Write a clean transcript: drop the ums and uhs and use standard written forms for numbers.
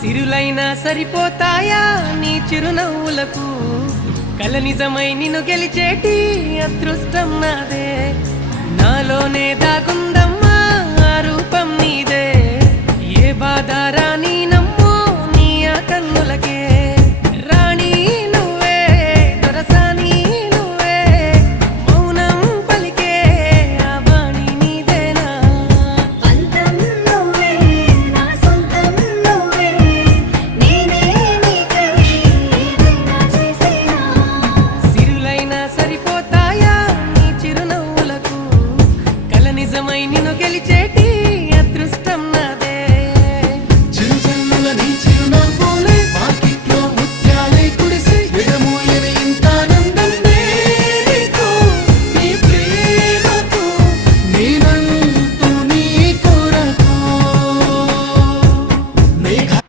సిరులైనా సరిపోతాయా నీ చిరునవ్వులకు కల నిజమై నిన్ను గెలిచేటి అదృష్టం నాదే నాలోనే దాగుందమ్మా ఆ రూపం నీదే ఏ బాధ రాని